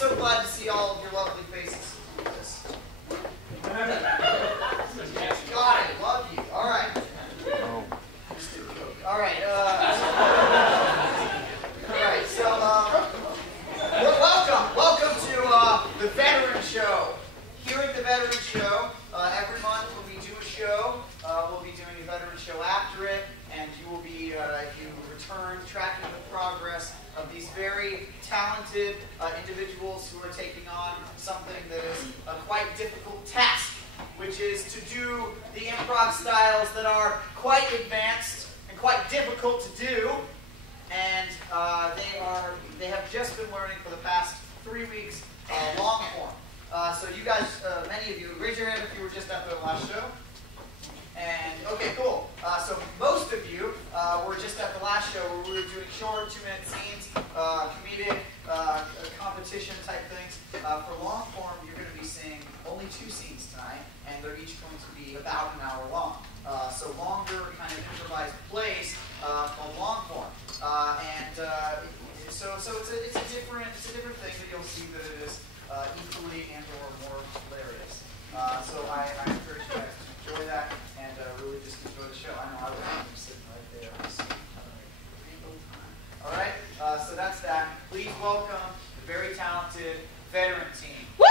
so glad to see all of your lovely faces. Got it. Love you. All right. All right. All right. So, welcome to the Veteran Show. Here at the Veteran Show, every month when we do a show, we'll be doing a Veteran Show after it, and you will be, if you return, tracking the progress of these very talented individuals who are taking on something that is a quite difficult task, which is to do the improv styles that are quite advanced and quite difficult to do, and they have just been learning for the past 3 weeks long form. So you guys, many of you, raise your hand if you were just at the last show. And, okay, cool. So most of you were just at the last show where we were doing short 2-minute scenes, comedic, competition type things. For long form, you're going to be seeing only 2 scenes tonight, and they're each going to be about an hour long. So longer kind of improvised plays called long form. So it's a different thing that you'll see that it is equally and or more hilarious. So I encourage you guys to enjoy that and really just enjoy the show. I know I would have been sitting right there just having a great old time. All right, so that's that. Please welcome the very talented veteran team. Woo!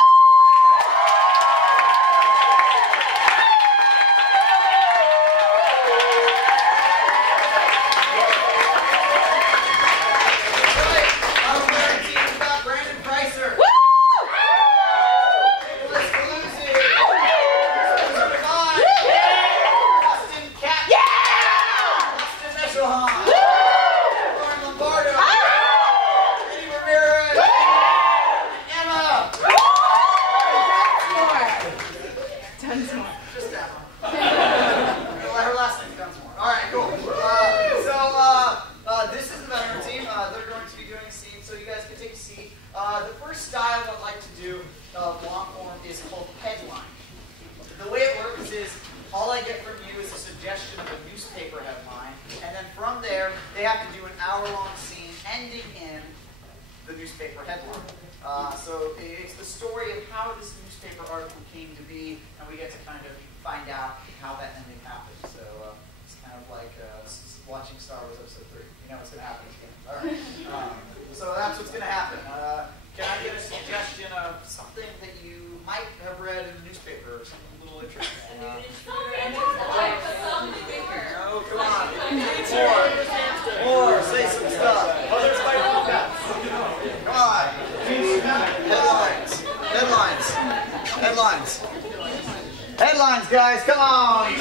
Headlines, guys, come on!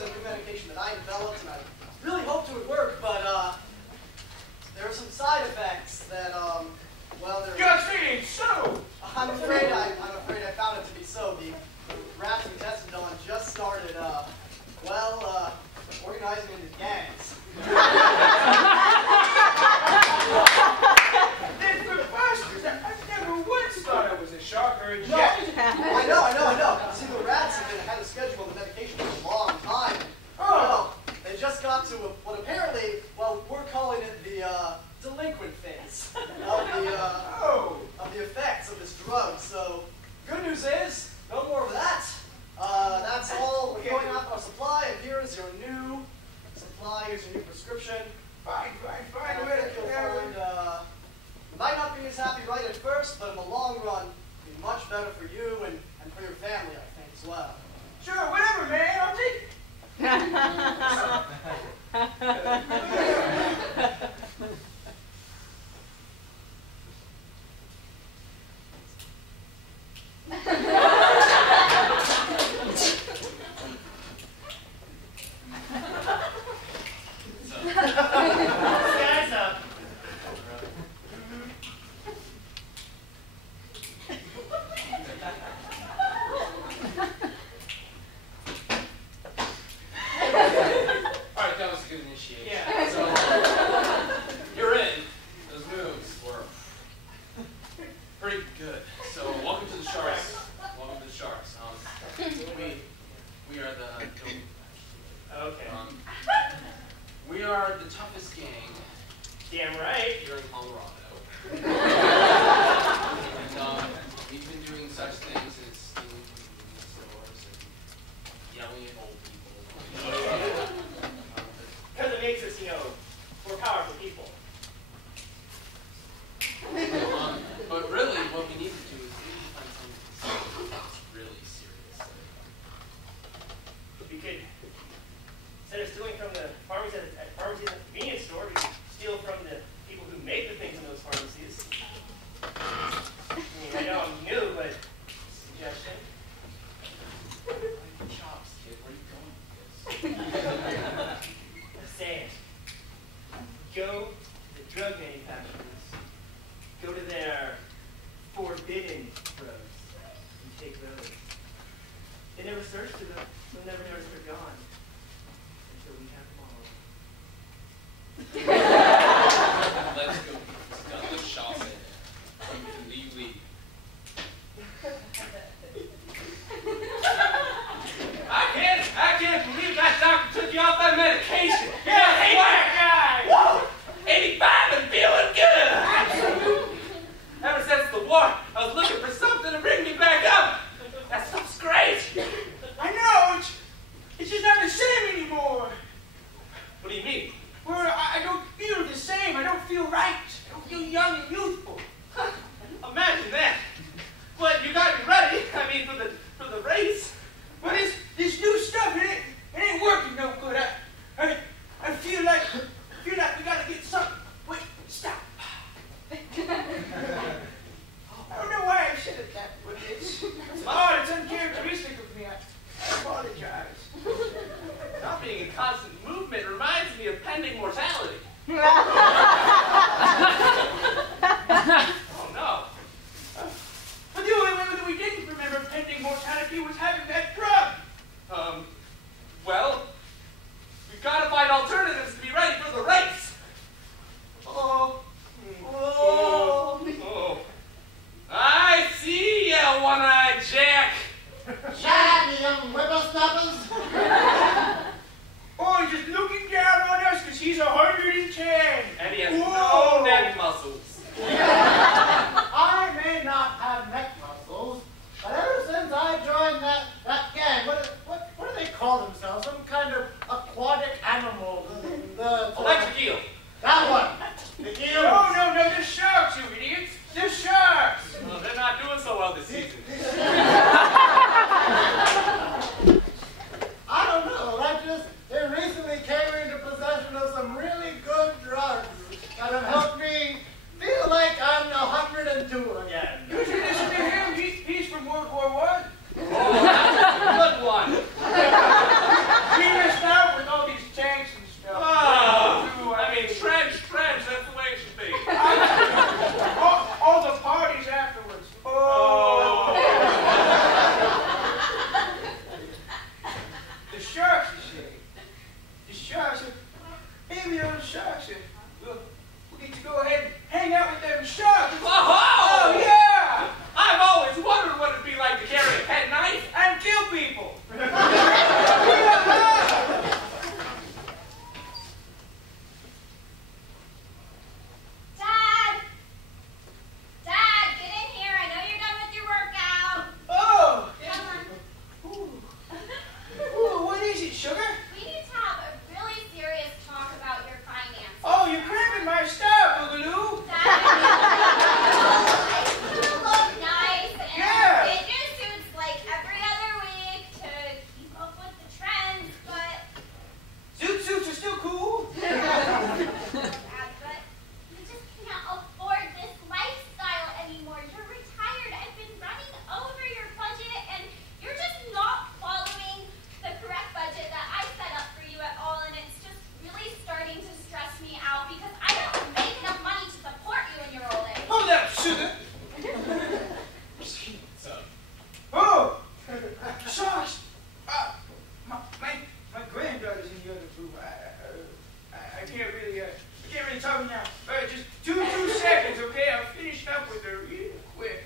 was a new medication that I developed, and I really hoped it would work, but there are some side effects that, well, they're... You're saying so! I'm afraid I found it to be so. The rats we tested on just started, organizing into gangs. They're preposterous. I never once thought I was a shark or a No, jet. I know. See, the rats have had a schedule of the medication for a long time. Well, they just got to what apparently, we're calling it the delinquent phase of the effects of this drug. So, good news is, no more of that. That's all we're going off our supply, and here's your new supply, here's your new prescription. Fine. I think you'll find, you might not be as happy right at first, but in the long run, it'll be much better for you and for your family, I think, as well. Sure, whatever, man. I'll take Guys up. Alright, that was a good initiation. Yeah. So, you're in. Those moves were pretty good. So, welcome to the Sharks. Welcome to the Sharks. We are the... Okay. We are the toughest gang Damn right. here in Colorado. And we've been doing such things as stealing from convenience stores and yelling at old people. Because it makes us, more powerful people. But really, what we need to do is we need to find something that's really serious. We could, instead of stealing from the pharmacies at the convenience store, we could steal from the people who make the things in those pharmacies. I know I'm new, but suggestion. Chops, kid. Where are you going with this? Say it. Go to the drug manufacturers. Go to their forbidden drugs and take those. They never search for them. They'll never notice they're gone until we have them all. Let's go. Let's shop it. Leave. I can't believe that doctor took you off that medication. Yeah, hey, that guy! Whoa! 85 and feeling good! Ever since the war, I was looking for something to bring me back up. That stuff's great. I know. It's just not the same anymore. What do you mean? Well, I don't feel the same. I don't feel right. I don't feel young and youthful. Imagine that. But you gotta be ready. For the race. But this new stuff, it ain't working no good. I feel like we gotta get something. Wait, stop. I don't know why I said it that way. It's uncharacteristic of me. I apologize. Not being in constant movement reminds me of pending mortality. Oh no. But the only way that we didn't remember pending mortality was having that drug. Well, we've got to find alternatives to be ready for the race. Oh. I see ya, one-eyed Jack. Shine, you young whippersnappers! Oh, he's just looking down on us because he's 110. And he has no neck muscles. I may not have neck muscles, but ever since I joined that gang, what do they call themselves? Some kind of aquatic animal. Electric eel. That one. The eels. No, they're sharks, you idiots. They're sharks. Well, they're not doing so well this season. I don't know. They recently came into possession of some really good drugs that have helped me feel like I'm 102 again. You should listen to him. He's from World War I. Oh, that's a good one. He was name of those sharks, and we'll get to go ahead and hang out with them sharks. Oh, yeah! I've always wondered what it'd be like to carry a pet knife. And kill people. Dad, get in here. I know you're done with your workout. Oh! Come on. Ooh, what is it, sugar? We need to have a really serious talk about your finances. Oh, you're cramping my style, Boogaloo. Dad, you look nice, and Yeah. get new suits like every other week to keep up with the trends, but Suits are still cool. Dad, but you just can't afford this lifestyle anymore. You're retired. I've been running over your budget, and you're just not following the correct budget that I set up for you at all, and it's just really starting to stress me out because I don't make enough money to support you in your old age. Hold up, sugar. So, Oh! Sharks! My granddaughter's in the other room. I can't really talk now. Just two seconds, okay? I'll finish up with her real quick.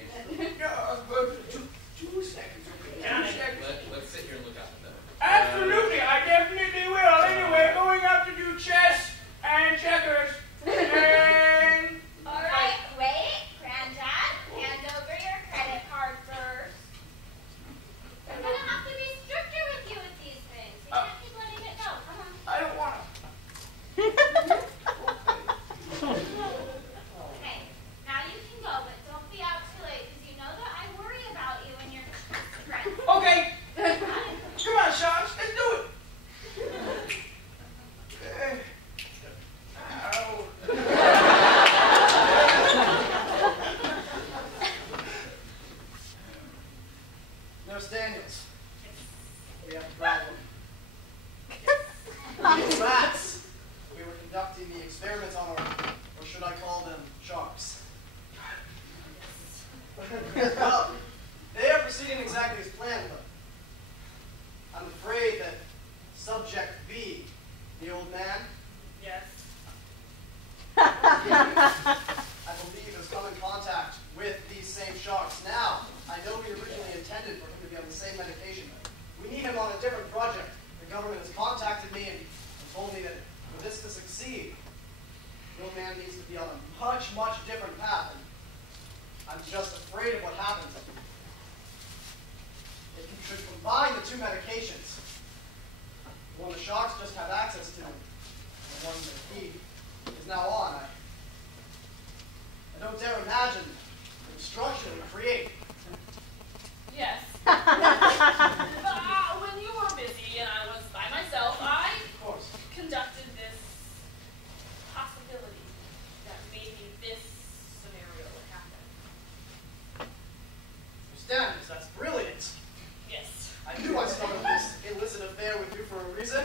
Two seconds, okay? 2 seconds. let's sit here and look out for them. Absolutely, I definitely will. Anyway, going out to do chess and checkers. And All right, wait, Granddad, hand over your credit card first. I'm gonna have to be stricter with you with these things. You can't keep letting it go. Come on. I don't want to. Okay, now you can go, but don't be out too late because you know that I worry about you and your friends. Okay. Come on, Sharks, let's do it. Ow. Nurse Daniels. We have a problem. These rats. We were conducting the experiments on our, or should I call them, sharks. Well, they are proceeding exactly as planned, but I'm afraid that subject B, the old man, Yes. I believe has come in contact with these same sharks. Now, I know we originally intended for him to be on the same medication. We need him on a different project. The government has contacted me and told me that for this to succeed, the old man needs to be on a much, much different path. And I'm just afraid of what happens. If you should combine the two medications, the one the sharks just have access to, and the one that he is now on, I don't dare imagine the destruction it would create. Yes. When you were busy and I was by myself, I Of course. conducted this possibility that maybe this scenario would happen. Understand this, that's brilliant. Yes. I knew I started this illicit affair with you for a reason.